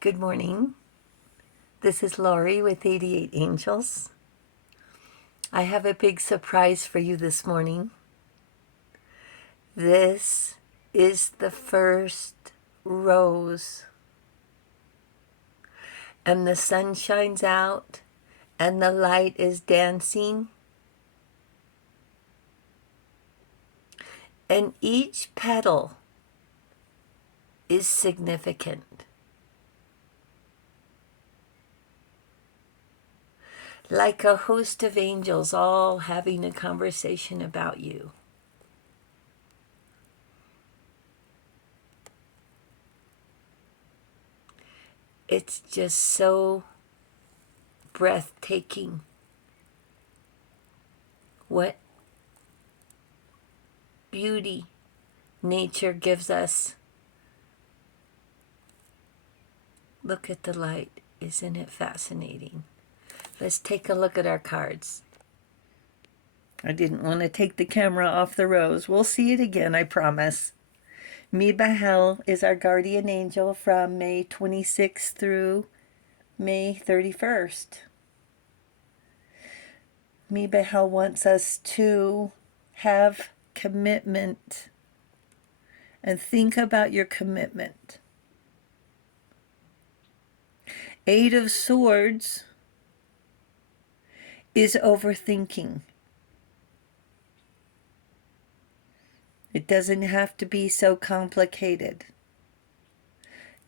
Good morning. This is Lori with 88 Angels. I have a big surprise for you this morning. This is the first rose. And the sun shines out and the light is dancing. And each petal is significant. Like a host of angels all having a conversation about you. It's just so breathtaking what beauty nature gives us. Look at the light. Isn't it fascinating? Let's take a look at our cards. I didn't want to take the camera off the rose. We'll see it again, I promise. Mibahel is our guardian angel from May 26th through May 31st. Mibahel wants us to have commitment and think about your commitment. Eight of Swords is overthinking. It doesn't have to be so complicated.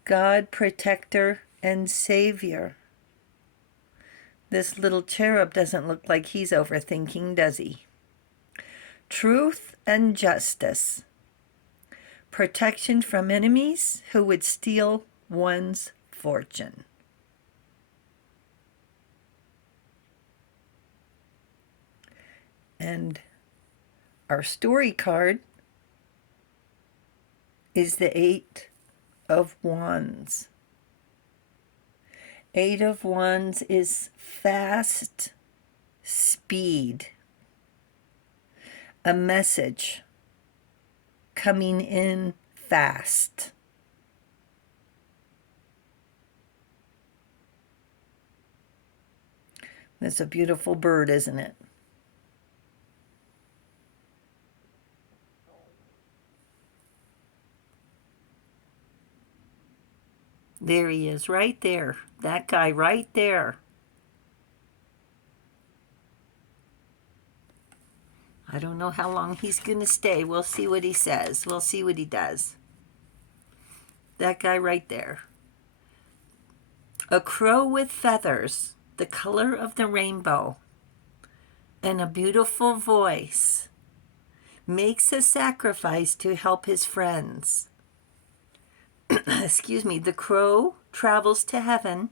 God, protector and savior. This little cherub doesn't look like he's overthinking, does he? Truth and justice. Protection from enemies who would steal one's fortune. And our story card is the Eight of Wands. Eight of Wands is fast speed. A message coming in fast. That's a beautiful bird, isn't it? There he is, right there. That guy right there. I don't know how long he's going to stay. We'll see what he says. We'll see what he does. That guy right there. A crow with feathers, the color of the rainbow, and a beautiful voice, makes a sacrifice to help his friends. Excuse me, the crow travels to heaven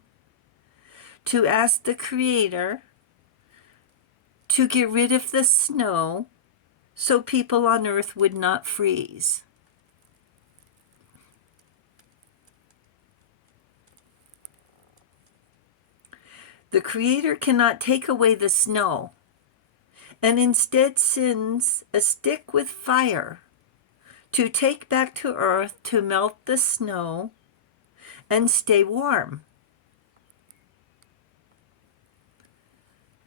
to ask the Creator to get rid of the snow so people on earth would not freeze. The Creator cannot take away the snow and instead sends a stick with fire to take back to earth to melt the snow and stay warm.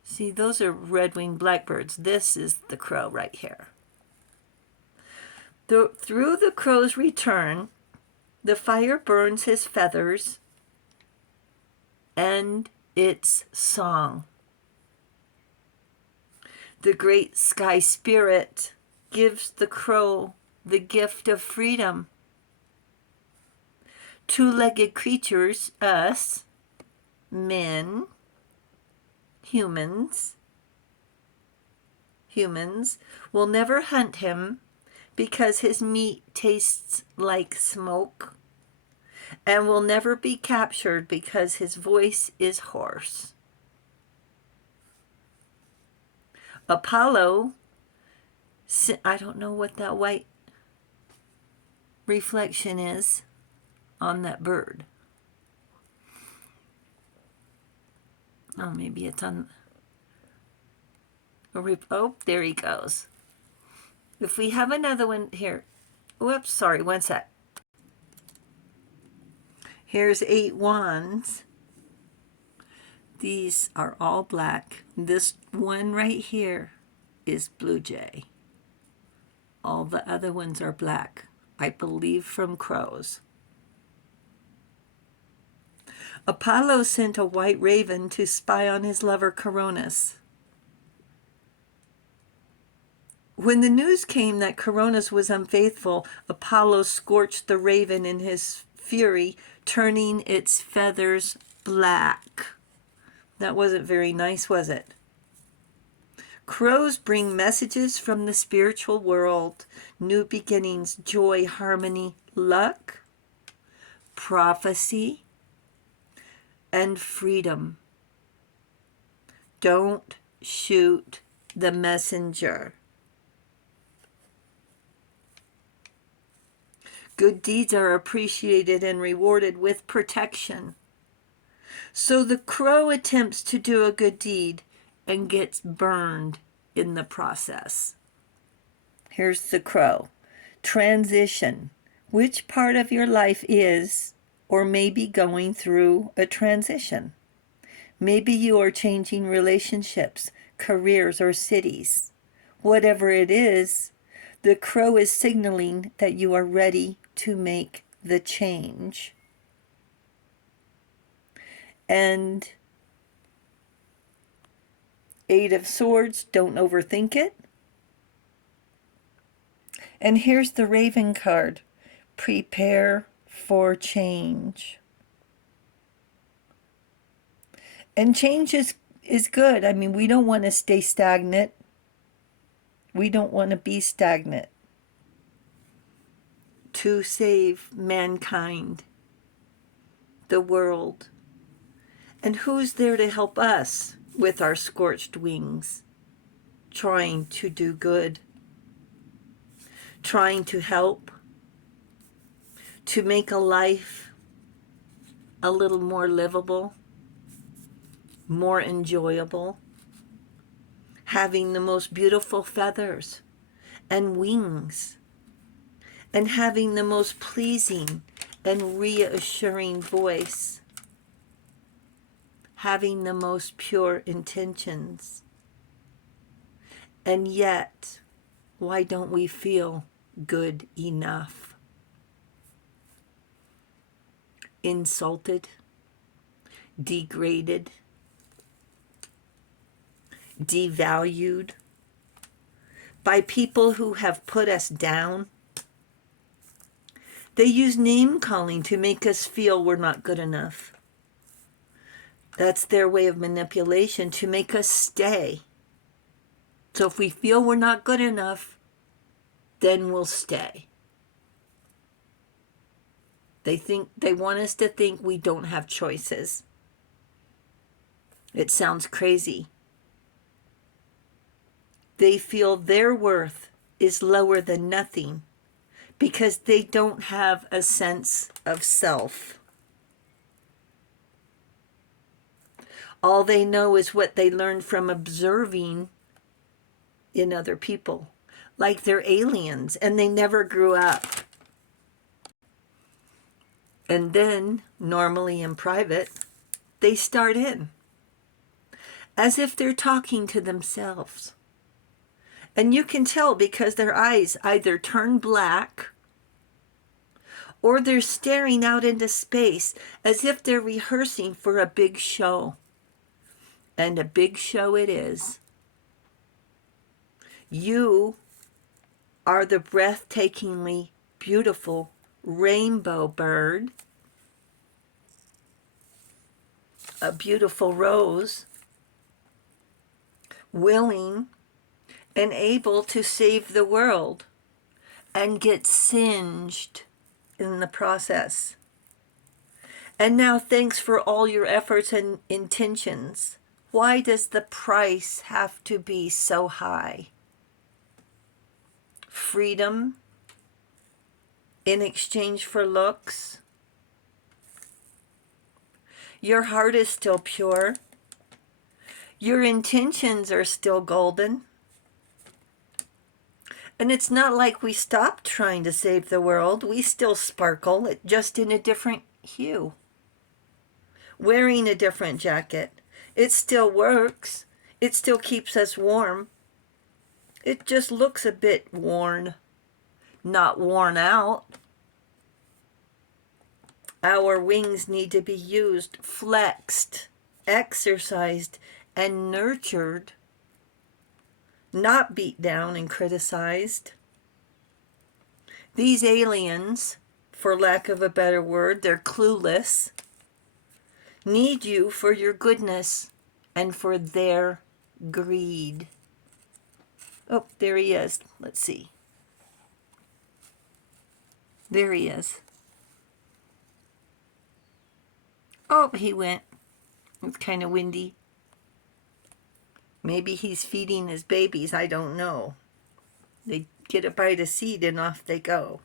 See, those are red-winged blackbirds. This is the crow right here. Through the crow's return, the fire burns his feathers and its song. The great sky spirit gives the crow the gift of freedom. Two-legged creatures, us, men, humans, will never hunt him because his meat tastes like smoke, and will never be captured because his voice is hoarse. Apollo, I don't know what that white reflection is on that bird. Oh, maybe it's on. Oh, there he goes. If we have another one here. Whoops, sorry, one sec. Here's 8 wands. These are all black. This one right here is blue jay. All the other ones are black, I believe from crows. Apollo sent a white raven to spy on his lover Coronis. When the news came that Coronis was unfaithful, Apollo scorched the raven in his fury, turning its feathers black. That wasn't very nice, was it? Crows bring messages from the spiritual world: new beginnings, joy, harmony, luck, prophecy, and freedom. Don't shoot the messenger. Good deeds are appreciated and rewarded with protection. So the crow attempts to do a good deed and gets burned in the process. Here's the crow. Transition. Which part of your life is or may be going through a transition? Maybe you are changing relationships, careers, or cities. Whatever it is, the crow is signaling that you are ready to make the change. And 8 of Swords, don't overthink it. And here's the Raven card. Prepare for change. And change is good. I mean, we don't want to stay stagnant. We don't want to be stagnant. To save mankind, the world. And who's there to help us with our scorched wings, trying to do good, trying to help, to make a life a little more livable, more enjoyable, having the most beautiful feathers and wings, and having the most pleasing and reassuring voice, having the most pure intentions. And yet, why don't we feel good enough? Insulted, degraded, devalued by people who have put us down. They use name calling to make us feel we're not good enough. That's their way of manipulation, to make us stay. So if we feel we're not good enough, then we'll stay. They want us to think we don't have choices. It sounds crazy. They feel their worth is lower than nothing because they don't have a sense of self. All they know is what they learned from observing in other people, like they're aliens and they never grew up. And then, normally in private, they start in as if they're talking to themselves. And you can tell because their eyes either turn black or they're staring out into space as if they're rehearsing for a big show. And a big show it is. You are the breathtakingly beautiful rainbow bird, a beautiful rose, willing and able to save the world and get singed in the process. And now thanks for all your efforts and intentions. Why does the price have to be so high? Freedom in exchange for looks? Your heart is still pure. Your intentions are still golden. And it's not like we stopped trying to save the world. We still sparkle, just in a different hue. wearing a different jacket. It still works. It still keeps us warm. It just looks a bit worn, not worn out. Our wings need to be used, flexed, exercised, and nurtured, not beat down and criticized. These aliens, for lack of a better word, they're clueless, need you for your goodness and for their greed. Oh, there he is. Let's see. There he is. Oh, he went. It's kind of windy. Maybe he's feeding his babies. I don't know. They get a bite of seed and off they go.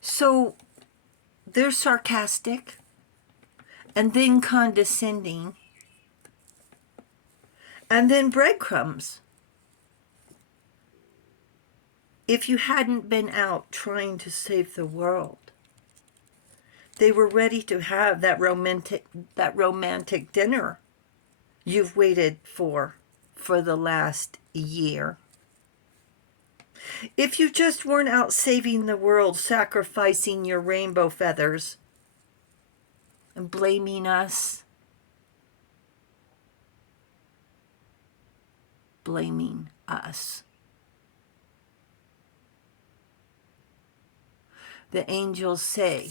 So they're sarcastic and then condescending and then breadcrumbs. If you hadn't been out trying to save the world, they were ready to have that romantic dinner you've waited for the last year. If you just weren't out saving the world, sacrificing your rainbow feathers and blaming us, the angels say,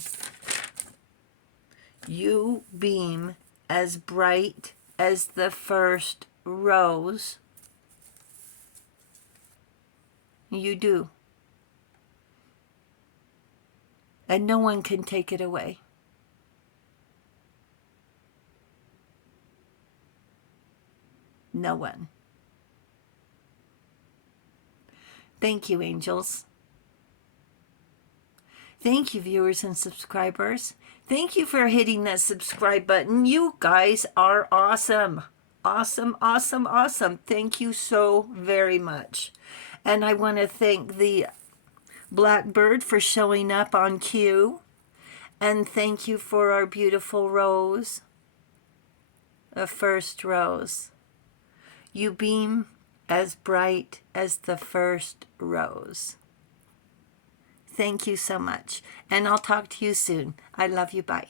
you beam as bright as the first rose. You do. And no one can take it away. No one. Thank you, angels. Thank you, viewers and subscribers. Thank you for hitting that subscribe button. You guys are awesome. Awesome, awesome, awesome. Thank you so very much. And I want to thank the blackbird for showing up on cue. And thank you for our beautiful rose, the first rose. You beam as bright as the first rose. Thank you so much. And I'll talk to you soon. I love you. Bye.